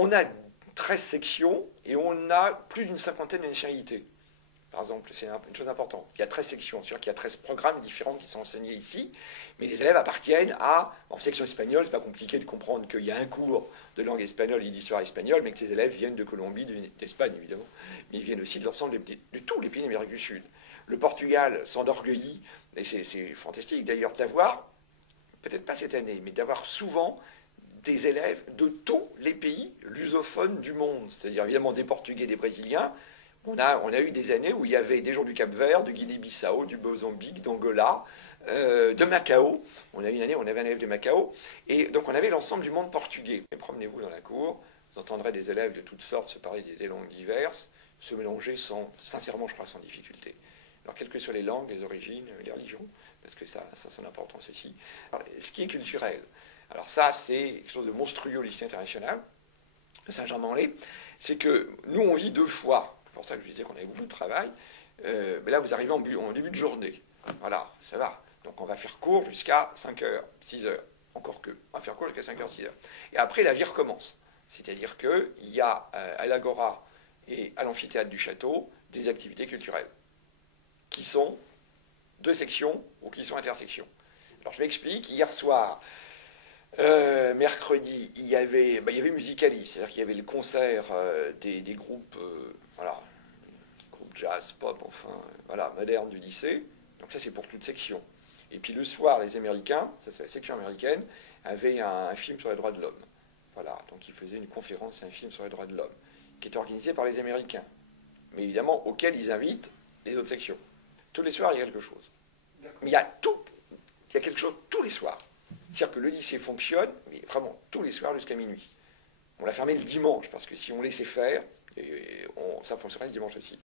on a 13 sections et on a plus d'une cinquantaine de nationalités. Par exemple, c'est une chose importante. Il y a 13 sections, c'est-à-dire qu'il y a 13 programmes différents qui sont enseignés ici, mais les élèves appartiennent à... En section espagnole, c'est pas compliqué de comprendre qu'il y a un cours de langue espagnole et d'histoire espagnole, mais que ces élèves viennent de Colombie, d'Espagne évidemment, mais ils viennent aussi de l'ensemble de tous les pays d'Amérique du Sud. Le Portugal s'enorgueillit, et c'est fantastique d'ailleurs d'avoir, peut-être pas cette année, mais d'avoir souvent des élèves de tous les pays lusophones du monde, c'est-à-dire évidemment des Portugais, des Brésiliens. On a eu des années où il y avait des gens du Cap-Vert, de Guinée-Bissau, du Mozambique, d'Angola, de Macao. On a eu une année où on avait un élève de Macao. Et donc on avait l'ensemble du monde portugais. Et promenez-vous dans la cour, vous entendrez des élèves de toutes sortes se parler des langues diverses, se mélanger sincèrement, je crois, sans difficulté. Alors, quelles que soient les langues, les origines, les religions, parce que ça a son importance aussi. Alors, ce qui est culturel, alors ça, c'est quelque chose de monstrueux au lycée international de Saint-Germain-en-Laye, c'est que nous, on vit deux fois. C'est pour ça que je disais qu'on avait beaucoup de travail. Mais là, vous arrivez en début de journée. Voilà, ça va. Donc, on va faire cours jusqu'à 5 heures, 6 heures. Encore que. On va faire cours jusqu'à 5 heures, 6 heures. Et après, la vie recommence. C'est-à-dire qu'il y a à l'Agora et à l'amphithéâtre du château des activités culturelles qui sont deux sections ou qui sont intersections. Alors, je m'explique. Hier soir, mercredi, il y avait Musicali, c'est-à-dire qu'il y avait le concert des groupes, voilà, groupes jazz, pop, enfin, voilà, modernes du lycée. Donc ça, c'est pour toute section. Et puis le soir, les Américains, ça c'est la section américaine, avaient un film sur les droits de l'homme. Voilà, donc ils faisaient une conférence, un film sur les droits de l'homme, qui est organisé par les Américains, mais évidemment auquel ils invitent les autres sections. Tous les soirs, il y a quelque chose. Mais il y a quelque chose tous les soirs. C'est-à-dire que le lycée fonctionne, mais vraiment tous les soirs jusqu'à minuit. On l'a fermé le dimanche, parce que si on laissait faire, ça fonctionnerait le dimanche aussi.